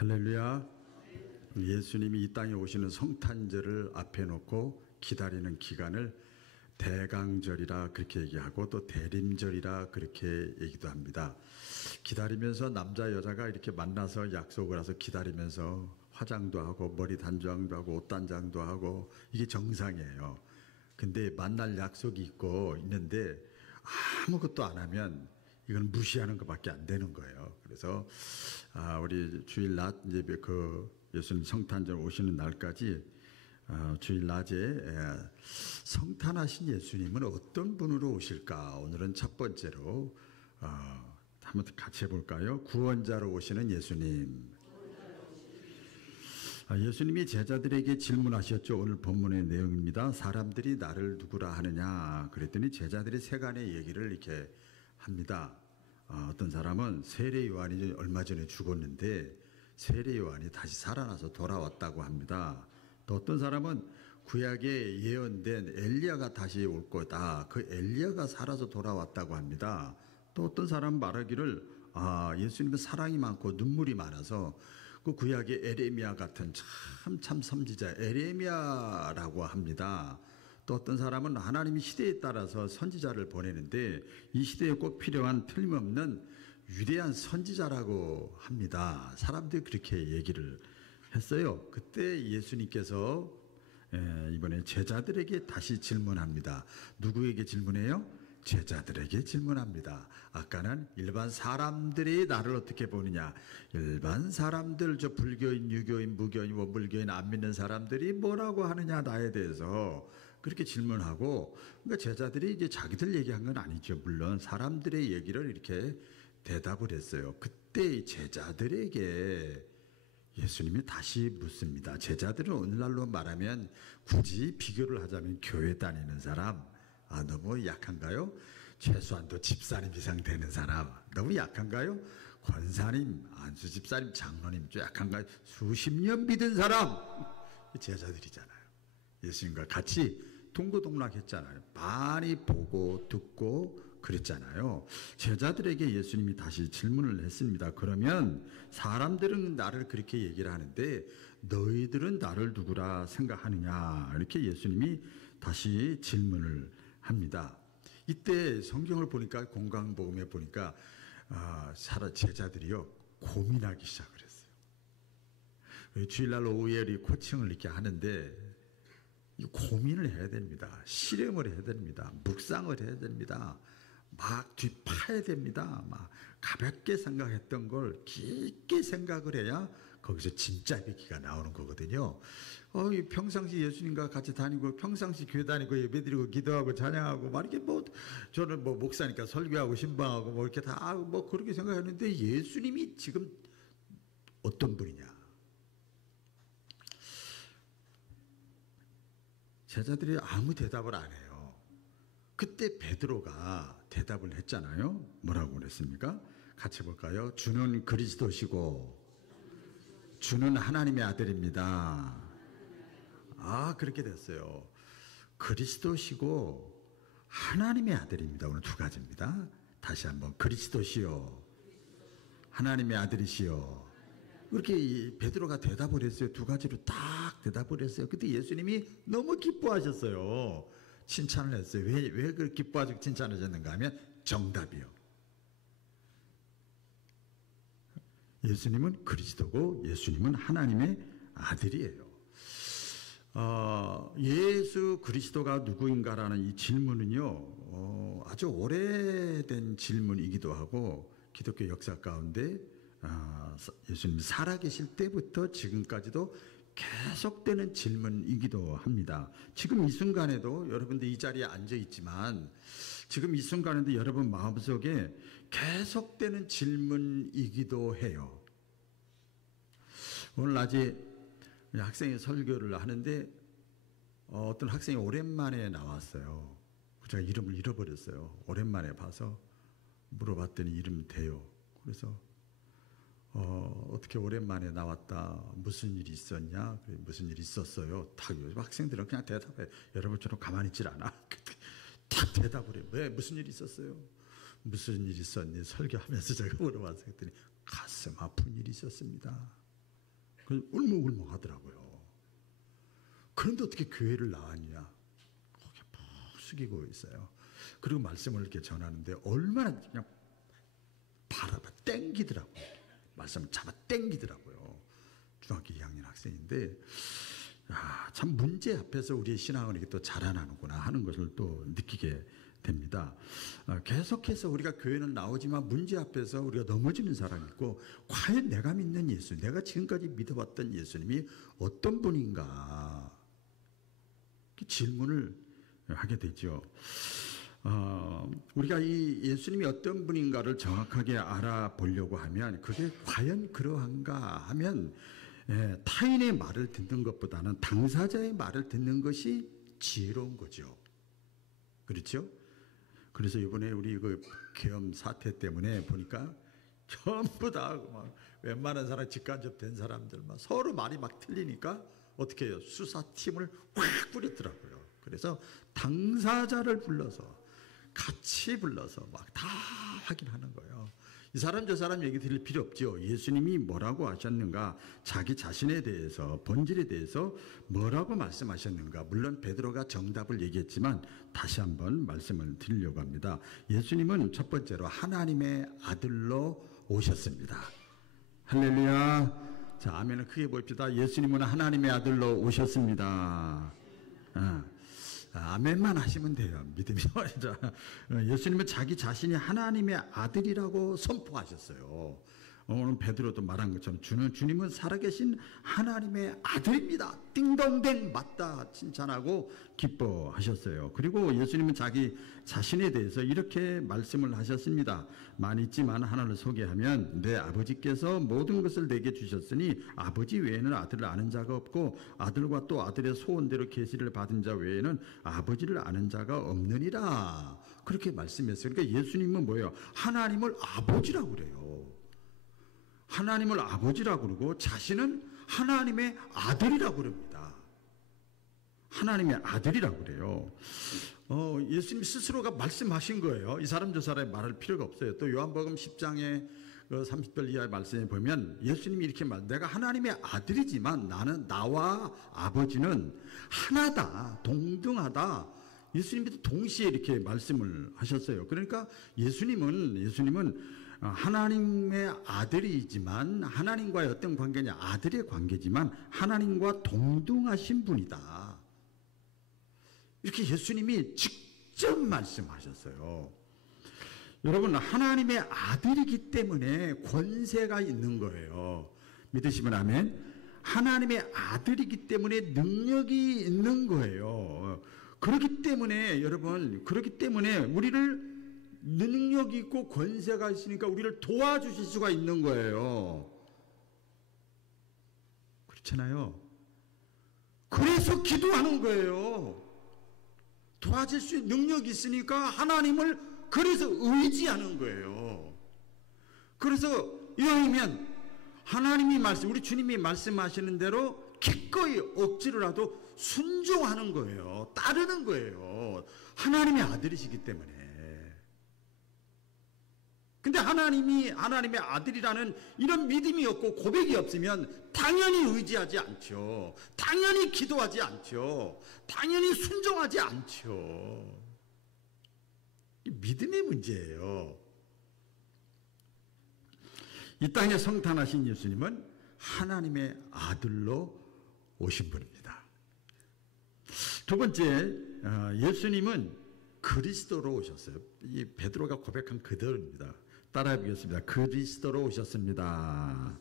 할렐루야. 예수님이 이 땅에 오시는 성탄절을 앞에 놓고 기다리는 기간을 대강절이라 그렇게 얘기하고 또 대림절이라 그렇게 얘기도 합니다. 기다리면서 남자 여자가 이렇게 만나서 약속을 해서 기다리면서 화장도 하고 머리 단장도 하고 옷 단장도 하고 이게 정상이에요. 근데 만날 약속이 있는데 아무것도 안 하면 이건 무시하는 것밖에 안 되는 거예요. 그래서 우리 주일 낮 이제 그 예수님 성탄절 오시는 날까지 주일 낮에 성탄하신 예수님은 어떤 분으로 오실까? 오늘은 첫 번째로 한번 같이 해볼까요? 구원자로 오시는 예수님. 예수님이 제자들에게 질문하셨죠. 오늘 본문의 내용입니다. 사람들이 나를 누구라 하느냐? 그랬더니 제자들이 세간의 얘기를 이렇게 합니다. 어떤 사람은 세례 요한이 얼마 전에 죽었는데 세례 요한이 다시 살아나서 돌아왔다고 합니다. 또 어떤 사람은 구약에 예언된 엘리야가 다시 올 거다. 그 엘리야가 살아서 돌아왔다고 합니다. 또 어떤 사람은 말하기를 예수님은 사랑이 많고 눈물이 많아서 그 구약의 에레미야 같은 참 선지자 에레미야라고 합니다. 또 어떤 사람은 하나님이 시대에 따라서 선지자를 보내는데 이 시대에 꼭 필요한 틀림없는 위대한 선지자라고 합니다. 사람들이 그렇게 얘기를 했어요. 그때 예수님께서 이번에 제자들에게 다시 질문합니다. 누구에게 질문해요? 제자들에게 질문합니다. 아까는 일반 사람들이 나를 어떻게 보느냐. 일반 사람들, 저 불교인, 유교인, 무교인, 원불교인 안 믿는 사람들이 뭐라고 하느냐 나에 대해서 그렇게 질문하고, 그러니까 제자들이 이제 자기들 얘기한 건 아니죠. 물론 사람들의 얘기를 이렇게 대답을 했어요. 그때 제자들에게 예수님이 다시 묻습니다. 제자들은 오늘날로 말하면 굳이 비교를 하자면 교회 다니는 사람, 너무 약한가요? 최소한도 집사님 이상 되는 사람, 너무 약한가요? 권사님, 안수 집사님, 장로님 좀 약한가요? 수십 년 믿은 사람, 제자들이잖아요. 예수님과 같이 동고동락했잖아요. 많이 보고 듣고 그랬잖아요. 제자들에게 예수님이 다시 질문을 했습니다. 그러면 사람들은 나를 그렇게 얘기를 하는데 너희들은 나를 누구라 생각하느냐? 이렇게 예수님이 다시 질문을 합니다. 이때 성경을 보니까 공강복음에 보니까 제자들이요 고민하기 시작을 했어요. 주일날 오후에 코칭을 이렇게 하는데 고민을 해야 됩니다. 실험을 해야 됩니다. 묵상을 해야 됩니다. 막 뒷파야 됩니다. 막 가볍게 생각했던 걸 깊게 생각을 해야 거기서 진짜 얘기가 나오는 거거든요. 평상시 예수님과 같이 다니고 평상시 교회 다니고 예배드리고 기도하고 찬양하고 막 이렇게 저는 목사니까 설교하고 신방하고 이렇게 다 그렇게 생각했는데 예수님이 지금 어떤 분이냐? 제자들이 아무 대답을 안 해요. 그때 베드로가 대답을 했잖아요. 뭐라고 그랬습니까? 같이 볼까요? 주는 그리스도시고 주는 하나님의 아들입니다. 그렇게 됐어요. 그리스도시고 하나님의 아들입니다. 오늘 두 가지입니다. 다시 한번 그리스도시요 하나님의 아들이시요. 그렇게 베드로가 대답을 했어요. 두 가지로 딱 대답을 했어요. 그때 예수님이 너무 기뻐하셨어요. 칭찬을 했어요. 왜 그렇게 기뻐하시고 칭찬하셨는가 하면 정답이요. 예수님은 그리스도고 예수님은 하나님의 아들이에요. 예수 그리스도가 누구인가라는 이 질문은요, 아주 오래된 질문이기도 하고 기독교 역사 가운데 예수님이 살아계실 때부터 지금까지도 계속되는 질문이기도 합니다. 지금 이 순간에도 여러분들 이 자리에 앉아 있지만 지금 이 순간에도 여러분 마음속에 계속되는 질문이기도 해요. 오늘 낮에 학생이 설교를 하는데 어떤 학생이 오랜만에 나왔어요. 제가 이름을 잃어버렸어요. 오랜만에 봐서 물어봤더니 이름 돼요. 그래서 어떻게 오랜만에 나왔다. 무슨 일이 있었냐? 그래, 무슨 일이 있었어요. 다 학생들은 그냥 대답해. 여러분처럼 가만히 있질 않아. 딱 대답을 해. 왜? 무슨 일이 있었어요? 무슨 일이 있었니? 설교하면서 제가 물어봤어요. 그랬더니 가슴 아픈 일이 있었습니다. 울먹울먹 하더라고요. 그런데 어떻게 교회를 나왔냐? 고개 푹 숙이고 있어요. 그리고 말씀을 이렇게 전하는데 얼마나 그냥 바라봐 땡기더라고요. 말씀을 잡아 땡기더라고요. 중학교 2학년 학생인데 참 문제 앞에서 우리의 신앙을 이렇게 또 자라나는구나 하는 것을 또 느끼게 됩니다. 계속해서 우리가 교회는 나오지만 문제 앞에서 우리가 넘어지는 사람이 있고 과연 내가 믿는 예수, 내가 지금까지 믿어봤던 예수님이 어떤 분인가 질문을 하게 되죠. 우리가 이 예수님이 어떤 분인가를 정확하게 알아보려고 하면 그게 과연 그러한가 하면 타인의 말을 듣는 것보다는 당사자의 말을 듣는 것이 지혜로운 거죠. 그렇죠? 그래서 이번에 우리 그 계엄 사태 때문에 보니까 전부 다 막 웬만한 사람 직간접된 사람들 막 서로 말이 막 틀리니까 어떻게 해요? 수사팀을 확 꾸렸더라고요. 그래서 당사자를 불러서 같이 불러서 막 다 확인하는 거예요. 이 사람 저 사람 얘기 드릴 필요 없죠. 예수님이 뭐라고 하셨는가, 자기 자신에 대해서, 본질에 대해서 뭐라고 말씀하셨는가. 물론 베드로가 정답을 얘기했지만 다시 한번 말씀을 드리려고 합니다. 예수님은 첫 번째로 하나님의 아들로 오셨습니다. 할렐루야. 자, 아멘을 크게 봅시다. 예수님은 하나님의 아들로 오셨습니다. 아멘만 하시면 돼요. 믿음이. 예수님은 자기 자신이 하나님의 아들이라고 선포하셨어요. 오늘 베드로도 말한 것처럼 주님은 살아계신 하나님의 아들입니다. 띵동댕 맞다 칭찬하고 기뻐하셨어요. 그리고 예수님은 자기 자신에 대해서 이렇게 말씀을 하셨습니다. 많이 있지만 하나를 소개하면 내 아버지께서 모든 것을 내게 주셨으니 아버지 외에는 아들을 아는 자가 없고 아들과 또 아들의 소원대로 계시를 받은 자 외에는 아버지를 아는 자가 없느니라. 그렇게 말씀했어요. 그러니까 예수님은 뭐예요? 하나님을 아버지라고 그래요. 하나님을 아버지라고 그러고 자신은 하나님의 아들이라고 그럽니다. 하나님의 아들이라고 그래요. 예수님 스스로가 말씀하신 거예요. 이 사람 저 사람이 말할 필요가 없어요. 또 요한복음 10장에 30절 이하의 말씀에 보면 예수님이 이렇게 내가 하나님의 아들이지만 나와 아버지는 하나다, 동등하다. 예수님이 동시에 이렇게 말씀을 하셨어요. 그러니까 예수님은 하나님의 아들이지만 하나님과의 어떤 관계냐, 아들의 관계지만 하나님과 동등하신 분이다. 이렇게 예수님이 직접 말씀하셨어요. 여러분, 하나님의 아들이기 때문에 권세가 있는 거예요. 믿으시면 아멘. 하나님의 아들이기 때문에 능력이 있는 거예요. 그렇기 때문에 여러분, 그렇기 때문에 우리를 능력이 있고 권세가 있으니까 우리를 도와주실 수가 있는 거예요. 그렇잖아요. 그래서 기도하는 거예요. 도와줄 수 있는 능력이 있으니까 하나님을 그래서 의지하는 거예요. 그래서 이왕이면 하나님이 우리 주님이 말씀하시는 대로 기꺼이 억지로라도 순종하는 거예요. 따르는 거예요. 하나님의 아들이시기 때문에. 근데 하나님의 아들이라는 이런 믿음이 없고 고백이 없으면 당연히 의지하지 않죠. 당연히 기도하지 않죠. 당연히 순종하지 않죠. 믿음의 문제예요. 이 땅에 성탄하신 예수님은 하나님의 아들로 오신 분입니다. 두 번째, 예수님은 그리스도로 오셨어요. 이 베드로가 고백한 그대로입니다. 따라해 보겠습니다. 그리스도로 오셨습니다.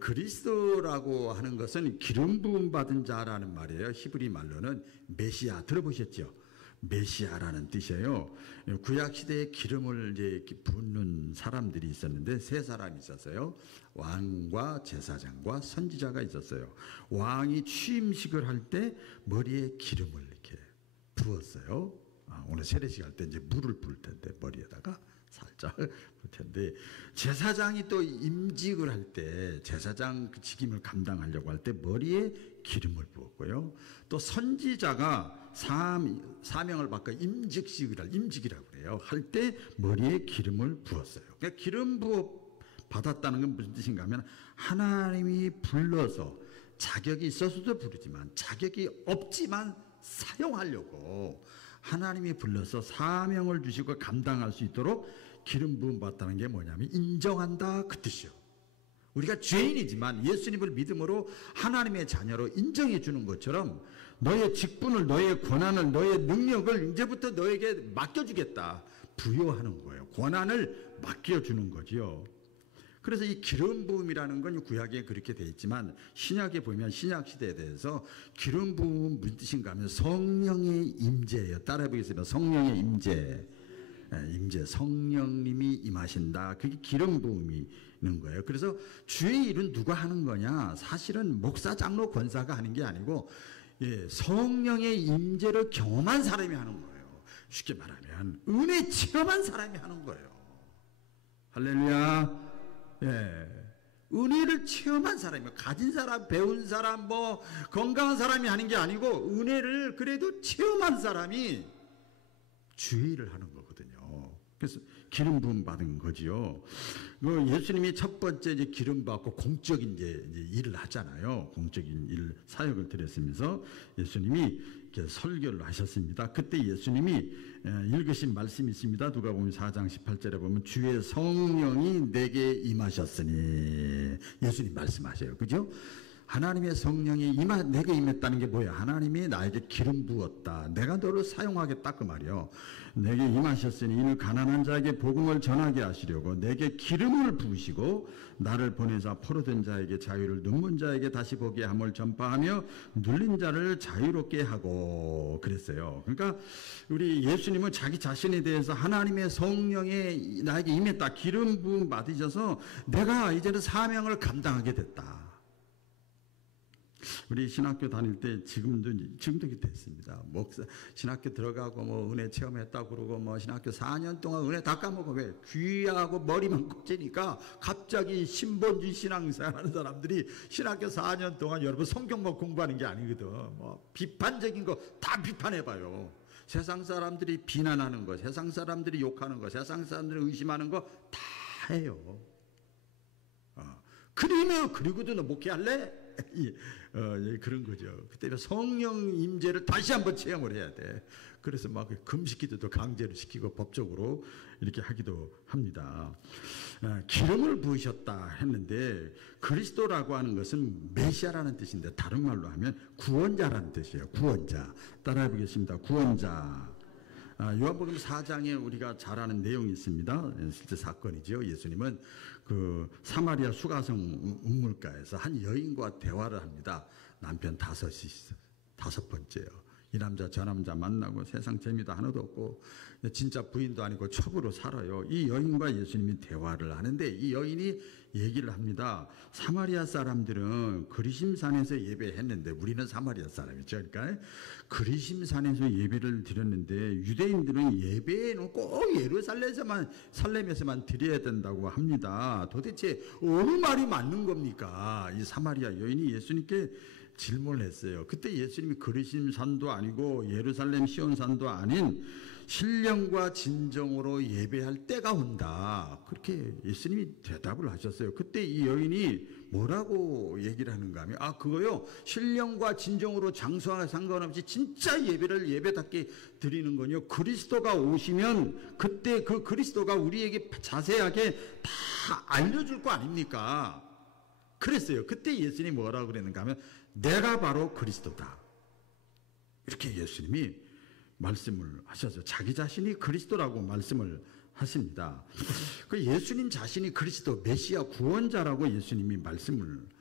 그리스도라고 하는 것은 기름 부음 받은 자라는 말이에요. 히브리 말로는 메시아 들어보셨죠? 메시아라는 뜻이에요. 구약 시대에 기름을 이제 붓는 사람들이 있었는데 세 사람이 있었어요. 왕과 제사장과 선지자가 있었어요. 왕이 취임식을 할 때 머리에 기름을 이렇게 부었어요. 오늘 세례식 할 때 이제 물을 부을 텐데 머리에다가 살짝 부을 텐데, 제사장이 또 임직을 할 때 제사장 그 직임을 감당하려고 할 때 머리에 기름을 부었고요. 또 선지자가 사명을 받고 임직이라고 그래요. 할 때 머리에 기름을 부었어요. 그러니까 기름 부어 받았다는 건 무슨 뜻인가 하면 하나님이 불러서 자격이 있어서도 부르지만 자격이 없지만 사용하려고 하나님이 불러서 사명을 주시고 감당할 수 있도록 기름 부음 받다는 게 뭐냐면 인정한다 그 뜻이요. 우리가 죄인이지만 예수님을 믿음으로 하나님의 자녀로 인정해 주는 것처럼 너의 직분을, 너의 권한을, 너의 능력을 이제부터 너에게 맡겨주겠다. 부여하는 거예요. 권한을 맡겨주는 거지요. 그래서 이 기름 부음이라는 건 구약에 그렇게 돼 있지만 신약에 보면 신약 시대에 대해서 기름 부음은 무슨 뜻인가 하면 성령의 임재예요. 따라해 보겠습니다. 성령의 임재. 임재, 성령님이 임하신다. 그게 기름 부음이 있는 거예요. 그래서 주의 일은 누가 하는 거냐? 사실은 목사, 장로, 권사가 하는 게 아니고 성령의 임재를 경험한 사람이 하는 거예요. 쉽게 말하면 은혜 체험한 사람이 하는 거예요. 할렐루야. 은혜를 체험한 사람이에요. 가진 사람, 배운 사람, 뭐 건강한 사람이 하는 게 아니고 은혜를 그래도 체험한 사람이 주의 일을 하는 거거든요. 그래서 기름 부음 받은 거지요. 예수님이 첫 번째 이제 기름 받고 공적인 이제 일을 하잖아요. 공적인 일 사역을 드렸으면서 예수님이 이렇게 설교를 하셨습니다. 그때 예수님이 읽으신 말씀이 있습니다. 누가복음 4장 18절에 보면 주의 성령이 내게 임하셨으니 예수님 말씀하세요. 그죠? 하나님의 성령이 내게 임했다는 게 뭐야? 하나님이 나에게 기름 부었다. 내가 너를 사용하겠다 그 말이요. 내게 임하셨으니 이는 가난한 자에게 복음을 전하게 하시려고 내게 기름을 부으시고 나를 보내사 포로된 자에게 자유를, 눈먼 자에게 다시 보게 함을 전파하며 눌린 자를 자유롭게 하고 그랬어요. 그러니까 우리 예수님은 자기 자신에 대해서 하나님의 성령에 나에게 임했다. 기름 부음 받으셔서 내가 이제는 사명을 감당하게 됐다. 우리 신학교 다닐 때 지금도 그렇게 됐습니다. 목사 신학교 들어가고 뭐 은혜 체험했다고 그러고 뭐 신학교 4년 동안 은혜 다 까먹어. 왜? 귀하고 머리만 꽂히니까 갑자기 신본주의 신앙생활 하는 사람들이 신학교 4년 동안 여러분 성경만 공부하는 게 아니거든. 뭐 비판적인 거 다 비판해봐요. 세상 사람들이 비난하는 거, 세상 사람들이 욕하는 거, 세상 사람들이 의심하는 거 다 해요. 그리고도 너 목회할래? 그런 거죠. 그때 성령 임재를 다시 한번 체험을 해야 돼. 그래서 막 금식기도도 강제로 시키고 법적으로 이렇게 하기도 합니다. 기름을 부으셨다 했는데 그리스도라고 하는 것은 메시아라는 뜻인데 다른 말로 하면 구원자라는 뜻이에요. 구원자. 따라해 보겠습니다. 구원자. 요한복음 4장에 우리가 잘 아는 내용이 있습니다. 실제 사건이죠. 예수님은 그 사마리아 수가성 우물가에서 한 여인과 대화를 합니다. 남편 다섯 번째요. 이 남자 저 남자 만나고 세상 재미도 하나도 없고 진짜 부인도 아니고 첩으로 살아요. 이 여인과 예수님이 대화를 하는데 이 여인이 얘기를 합니다. 사마리아 사람들은 그리심산에서 예배했는데 우리는 사마리아 사람이죠. 그러니까 그리심산에서 예배를 드렸는데 유대인들은 예배는 꼭 예루살렘에서만 드려야 된다고 합니다. 도대체 어느 말이 맞는 겁니까? 이 사마리아 여인이 예수님께 질문을 했어요. 그때 예수님이 그리심산도 아니고 예루살렘 시온산도 아닌 신령과 진정으로 예배할 때가 온다. 그렇게 예수님이 대답을 하셨어요. 그때 이 여인이 뭐라고 얘기를 하는가 하면 그거요. 신령과 진정으로 장수와 상관없이 진짜 예배를 예배답게 드리는 건요. 그리스도가 오시면 그때 그 그리스도가 우리에게 자세하게 다 알려줄 거 아닙니까? 그랬어요. 그때 예수님이 뭐라고 그랬는가 하면 내가 바로 그리스도다. 이렇게 예수님이 말씀을 하셔서 자기 자신이 그리스도라고 말씀을 하십니다. 그 예수님 자신이 그리스도 메시아 구원자라고 예수님이 말씀을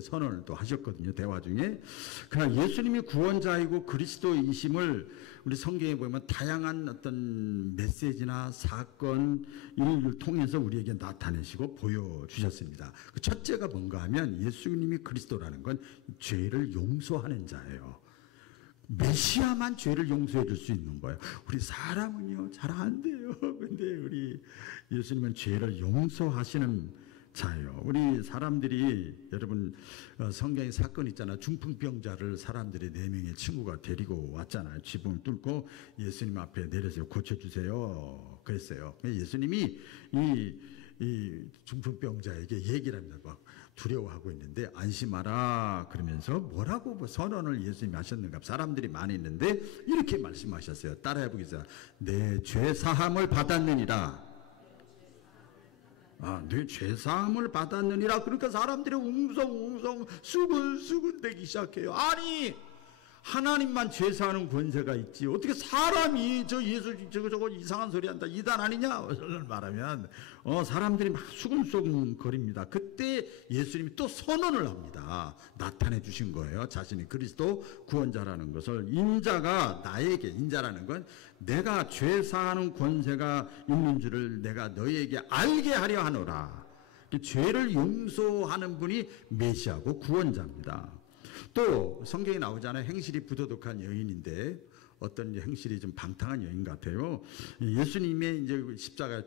선언을 또 하셨거든요. 대화 중에. 그러나 예수님이 구원자이고 그리스도이심을 우리 성경에 보면 다양한 어떤 메시지나 사건 일을 통해서 우리에게 나타내시고 보여주셨습니다. 그 첫째가 뭔가 하면 예수님이 그리스도라는 건 죄를 용서하는 자예요. 메시아만 죄를 용서해 줄 수 있는 거예요. 우리 사람은요 잘 안 돼요. 근데 우리 예수님은 죄를 용서하시는 자예요. 우리 사람들이 여러분 성경에 사건 있잖아요. 중풍병자를 사람들이 4명의 친구가 데리고 왔잖아요. 지붕을 뚫고 예수님 앞에 내려서 고쳐주세요. 그랬어요. 예수님이 이 이 중풍병자에게 얘기를 합니다. 막 두려워하고 있는데 안심하라 그러면서 뭐라고 선언을 예수님이 하셨는가. 사람들이 많이 있는데 이렇게 말씀하셨어요. 따라해 보겠습니다. 내 죄 사함을 받았느니라. 내 죄 사함을 받았느니라. 그러니까 사람들이 웅성웅성 수근수근대기 시작해요. 아니 하나님만 죄 사하는 권세가 있지 어떻게 사람이 저 예수 저거 이상한 소리 한다 이단 아니냐 말하면 사람들이 막 수근수근 거립니다. 그때 예수님이 또 선언을 합니다. 나타내 주신 거예요. 자신이 그리스도 구원자라는 것을. 인자가 나에게, 인자라는 건 내가 죄 사하는 권세가 있는 줄을 내가 너희에게 알게 하려 하노라. 죄를 용서하는 분이 메시아고 구원자입니다. 또 성경에 나오잖아요. 행실이 부도덕한 여인인데 어떤 행실이 좀 방탕한 여인 같아요. 예수님의 이제 십자가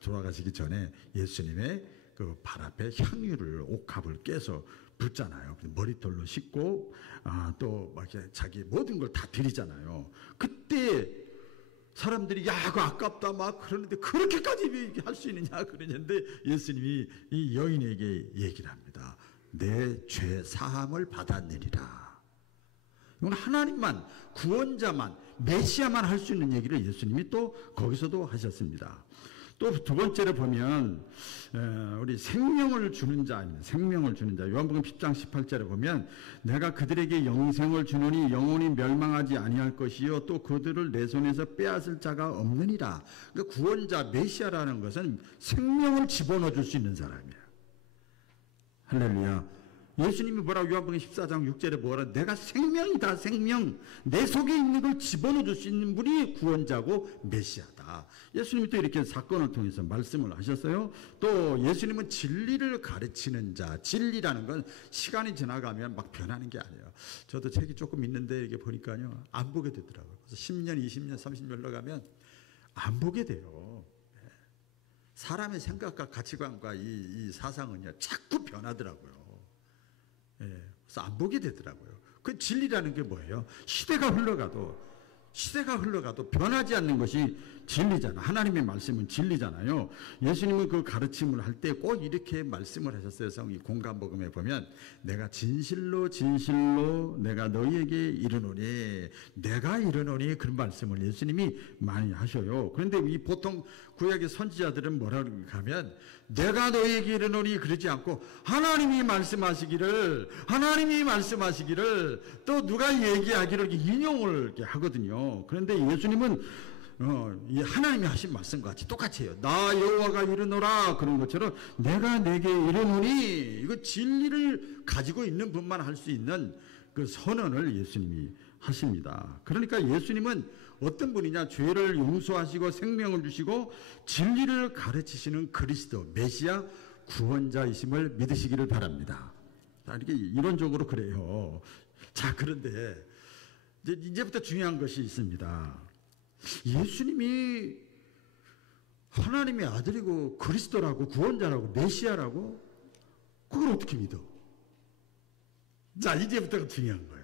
돌아가시기 전에 예수님의 그 발 앞에 향유를 옥합을 깨서 붓잖아요. 머리털로 씻고 또 막 자기 모든 걸 다 드리잖아요. 그때 사람들이 야 그거 아깝다 막 그러는데 그렇게까지 할 수 있느냐 그러는데 예수님이 이 여인에게 얘기를 합니다. 내 죄 사함을 받았느니라. 이건 하나님만, 구원자만, 메시아만 할 수 있는 얘기를 예수님이 또 거기서도 하셨습니다. 또 두 번째로 보면 우리 생명을 주는 자입니다. 생명을 주는 자. 요한복음 10장 18절에 보면 내가 그들에게 영생을 주노니 영원히 멸망하지 아니할 것이요 또 그들을 내 손에서 빼앗을 자가 없느니라. 그러니까 구원자 메시아라는 것은 생명을 집어넣어 줄 수 있는 사람이에요. 할렐루야. 예수님이 뭐라고 요한복음 14장 6절에 뭐라 내가 생명이다 생명 내 속에 있는 걸 집어넣어 줄 수 있는 분이 구원자고 메시아다. 예수님이 또 이렇게 사건을 통해서 말씀을 하셨어요. 또 예수님은 진리를 가르치는 자. 진리라는 건 시간이 지나가면 막 변하는 게 아니에요. 저도 책이 조금 있는데 이게 보니까요 안 보게 되더라고요. 그래서 10년 20년 30년 흘러가면 안 보게 돼요. 사람의 생각과 가치관과 이 사상은요 자꾸 변하더라고요. 그래서 안 보게 되더라고요. 그 진리라는 게 뭐예요? 시대가 흘러가도 변하지 않는 것이 진리잖아. 하나님의 말씀은 진리잖아요. 예수님은 그 가르침을 할 때 꼭 이렇게 말씀을 하셨어요. 성이 공감복음에 보면 내가 진실로 진실로 내가 너희에게 이르노니 내가 이르노니 그런 말씀을 예수님이 많이 하셔요. 그런데 이 보통 구약의 선지자들은 뭐라고 하면 내가 너희에게 이르노니 그러지 않고 하나님이 말씀하시기를 또 누가 얘기하기를 인용을 이렇게 하거든요. 그런데 예수님은 이 하나님이 하신 말씀과 같이 똑같이 해요. 나 여호와가 이르노라 그런 것처럼 내가 내게 이르노니 이거 진리를 가지고 있는 분만 할 수 있는 그 선언을 예수님이 하십니다. 그러니까 예수님은 어떤 분이냐? 죄를 용서하시고 생명을 주시고 진리를 가르치시는 그리스도 메시아 구원자이심을 믿으시기를 바랍니다. 자, 이렇게 이론적으로 그래요. 자, 그런데 이제부터 중요한 것이 있습니다. 예수님이 하나님의 아들이고 그리스도라고 구원자라고 메시아라고 그걸 어떻게 믿어? 자, 이제부터가 중요한 거예요.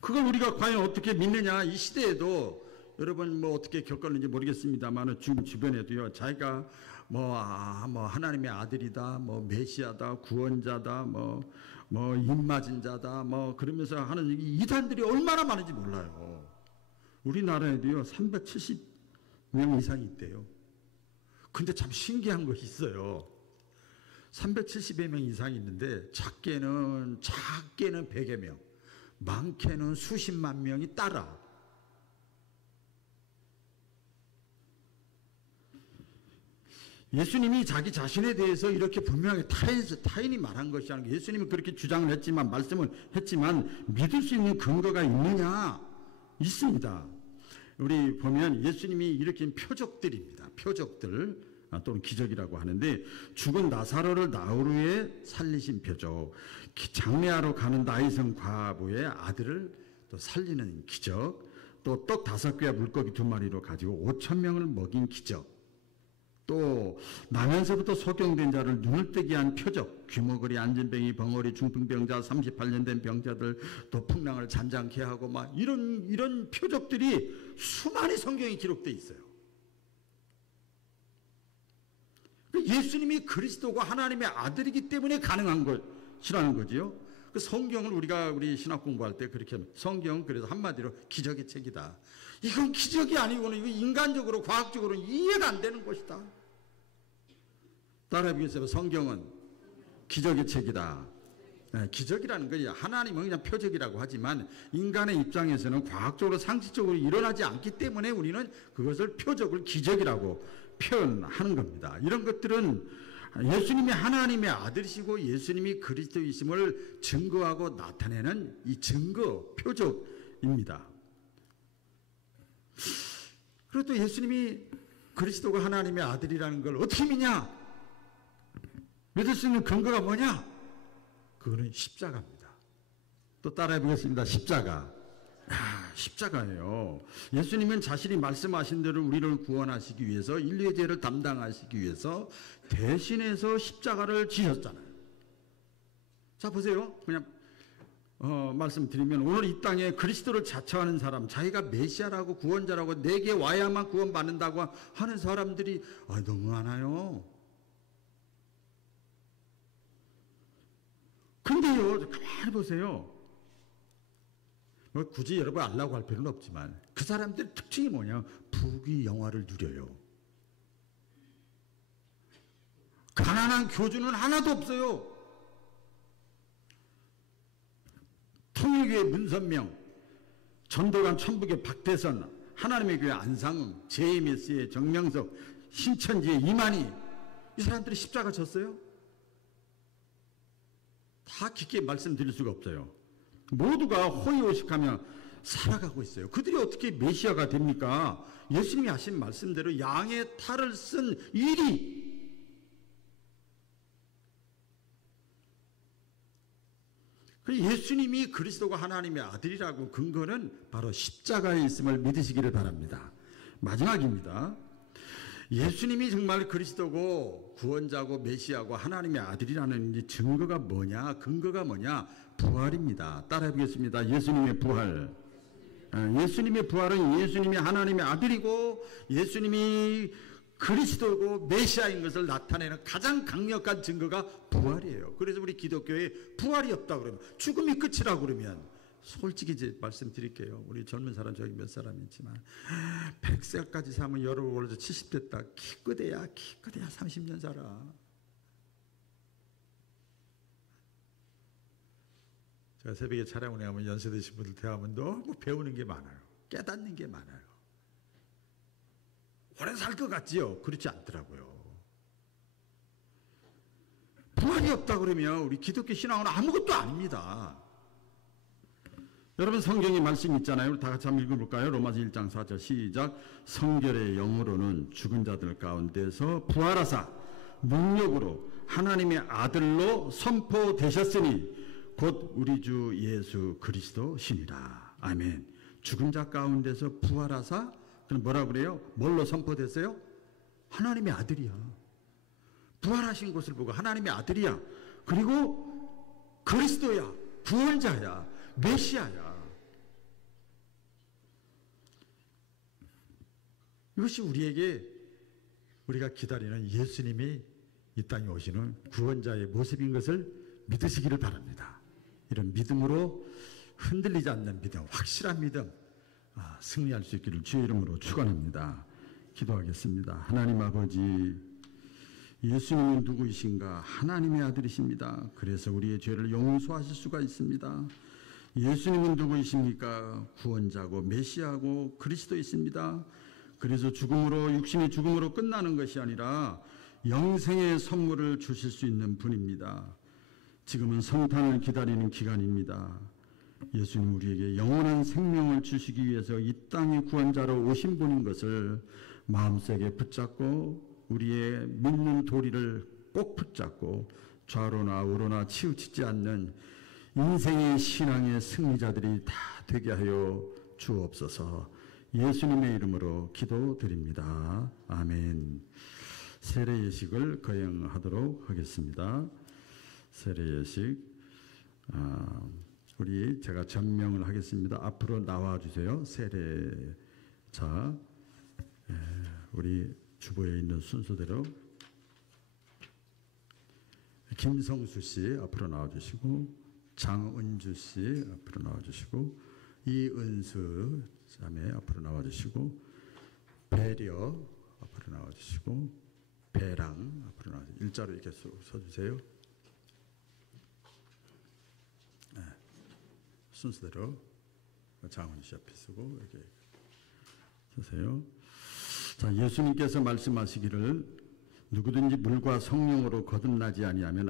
그걸 우리가 과연 어떻게 믿느냐? 이 시대에도 여러분 뭐 어떻게 겪었는지 모르겠습니다만 지금 주변에도요 자기가 뭐 하나님의 아들이다, 뭐 메시아다, 구원자다, 뭐 입맞은 자다, 뭐 그러면서 하는 이단들이 얼마나 많은지 몰라요. 우리나라에도요 370명 이상이 있대요. 근데 참 신기한 것이 있어요. 370여 명 이상이 있는데 작게는 100여 명, 많게는 수십만 명이 따라. 예수님이 자기 자신에 대해서 이렇게 분명하게 타인이 말한 것이 아니고 예수님은 그렇게 주장을 했지만 말씀을 했지만 믿을 수 있는 근거가 있느냐? 있습니다. 우리 보면 예수님이 일으킨 표적들입니다. 표적들 또는 기적이라고 하는데 죽은 나사로를 나우루에 살리신 표적, 장례하러 가는 나이성 과부의 아들을 또 살리는 기적, 또 떡 5개와 물고기 2마리로 가지고 5,000명을 먹인 기적, 또 나면서부터 소경된 자를 눈을 뜨게 한 표적, 귀머거리, 안진뱅이, 벙어리, 중풍병자, 38년 된 병자들, 또 풍랑을 잔잔케 하고 막 이런 표적들이 수많이 성경에 기록되어 있어요. 예수님이 그리스도고 하나님의 아들이기 때문에 가능한 것이라는 거지요. 그 성경을 우리 신학 공부할 때 그렇게 성경은 그래서 한마디로 기적의 책이다. 이건 기적이 아니고는 이거 인간적으로 과학적으로는 이해가 안 되는 것이다. 따라해보겠습니다. 성경은 기적의 책이다. 네, 기적이라는 것이 하나님은 그냥 표적이라고 하지만 인간의 입장에서는 과학적으로 상식적으로 일어나지 않기 때문에 우리는 그것을 표적을 기적이라고 표현하는 겁니다. 이런 것들은 예수님이 하나님의 아들이시고 예수님이 그리스도이심을 증거하고 나타내는 이 증거, 표적입니다. 그리고 또 예수님이 그리스도가 하나님의 아들이라는 걸 어떻게 믿냐? 믿을 수 있는 근거가 뭐냐? 그거는 십자가입니다. 또 따라해 보겠습니다. 십자가. 십자가예요. 예수님은 자신이 말씀하신 대로 우리를 구원하시기 위해서 인류의 죄를 담당하시기 위해서 대신해서 십자가를 지셨잖아요. 자 보세요. 그냥 말씀드리면 오늘 이 땅에 그리스도를 자처하는 사람, 자기가 메시아라고 구원자라고 내게 와야만 구원받는다고 하는 사람들이 너무 많아요. 근데요, 가만히 보세요. 뭐 굳이 여러분 알라고 할 필요는 없지만 그 사람들의 특징이 뭐냐? 부귀 영화를 누려요. 가난한 교주는 하나도 없어요. 통일교회 문선명, 전도관 천북의 박대선, 하나님의 교회 안상응, JMS의 정명석, 신천지의 이만희, 이 사람들이 십자가 졌어요? 다 깊게 말씀드릴 수가 없어요. 모두가 호의호식하며 살아가고 있어요. 그들이 어떻게 메시아가 됩니까? 예수님이 하신 말씀대로 양의 탈을 쓴 일이 예수님이 그리스도가 하나님의 아들이라고 근거는 바로 십자가에 있음을 믿으시기를 바랍니다. 마지막입니다. 예수님이 정말 그리스도고 구원자고 메시아고 하나님의 아들이라는 증거가 뭐냐? 근거가 뭐냐? 부활입니다. 따라해 보겠습니다. 예수님의 부활. 예수님의 부활은 예수님이 하나님의 아들이고 예수님이 그리스도고 메시아인 것을 나타내는 가장 강력한 증거가 부활이에요. 그래서 우리 기독교에 부활이 없다 그러면, 죽음이 끝이라고 그러면, 솔직히 이제 말씀드릴게요. 우리 젊은 사람 저기 몇 사람 있지만 100세까지 살면 여러분 올라서 70 됐다. 기껏해야 30년 살아. 제가 새벽에 촬영을 하면 연세 드신 분들 대화하면 너무 배우는 게 많아요. 깨닫는 게 많아요. 오래 살 것 같지요? 그렇지 않더라고요. 부활이 없다 그러면 우리 기독교 신앙은 아무것도 아닙니다. 여러분 성경에 말씀 있잖아요. 우리 다 같이 한번 읽어볼까요? 로마서 1장 4절 시작. 성결의 영으로는 죽은 자들 가운데서 부활하사 능력으로 하나님의 아들로 선포되셨으니 곧 우리 주 예수 그리스도시니라. 아멘. 죽은 자 가운데서 부활하사, 그럼 뭐라 그래요? 뭘로 선포됐어요? 하나님의 아들이야. 부활하신 것을 보고 하나님의 아들이야. 그리고 그리스도야. 구원자야. 메시아야. 이것이 우리가 기다리는 예수님이 이 땅에 오시는 구원자의 모습인 것을 믿으시기를 바랍니다. 이런 믿음으로 흔들리지 않는 믿음, 확실한 믿음, 승리할 수 있기를 주의 이름으로 축원합니다. 기도하겠습니다. 하나님 아버지, 예수님은 누구이신가? 하나님의 아들이십니다. 그래서 우리의 죄를 용서하실 수가 있습니다. 예수님은 누구이십니까? 구원자고 메시아고 그리스도이십니다. 그래서 육신이 죽음으로 끝나는 것이 아니라 영생의 선물을 주실 수 있는 분입니다. 지금은 성탄을 기다리는 기간입니다. 예수님 우리에게 영원한 생명을 주시기 위해서 이 땅의 구원자로 오신 분인 것을 마음속에 붙잡고 우리의 믿는 도리를 꼭 붙잡고 좌로나 우로나 치우치지 않는 인생의 신앙의 승리자들이 다 되게 하여 주옵소서. 예수님의 이름으로 기도드립니다. 아멘. 세례 예식을 거행하도록 하겠습니다. 세례 예식, 제가 전명을 하겠습니다. 앞으로 나와주세요. 세례자, 우리 주보에 있는 순서대로 김성수 씨 앞으로 나와주시고, 장은주 씨 앞으로 나와주시고, 이은수 자매 앞으로 나와주시고, 배려 앞으로 나와주시고, 배랑 앞으로 나와주시고, 일자로 이렇게 서주세요. 네. 순서대로 장은주 씨 앞에 쓰고 이렇게 서세요. 자, 예수님께서 말씀하시기를 누구든지 물과 성령으로 거듭나지 아니하면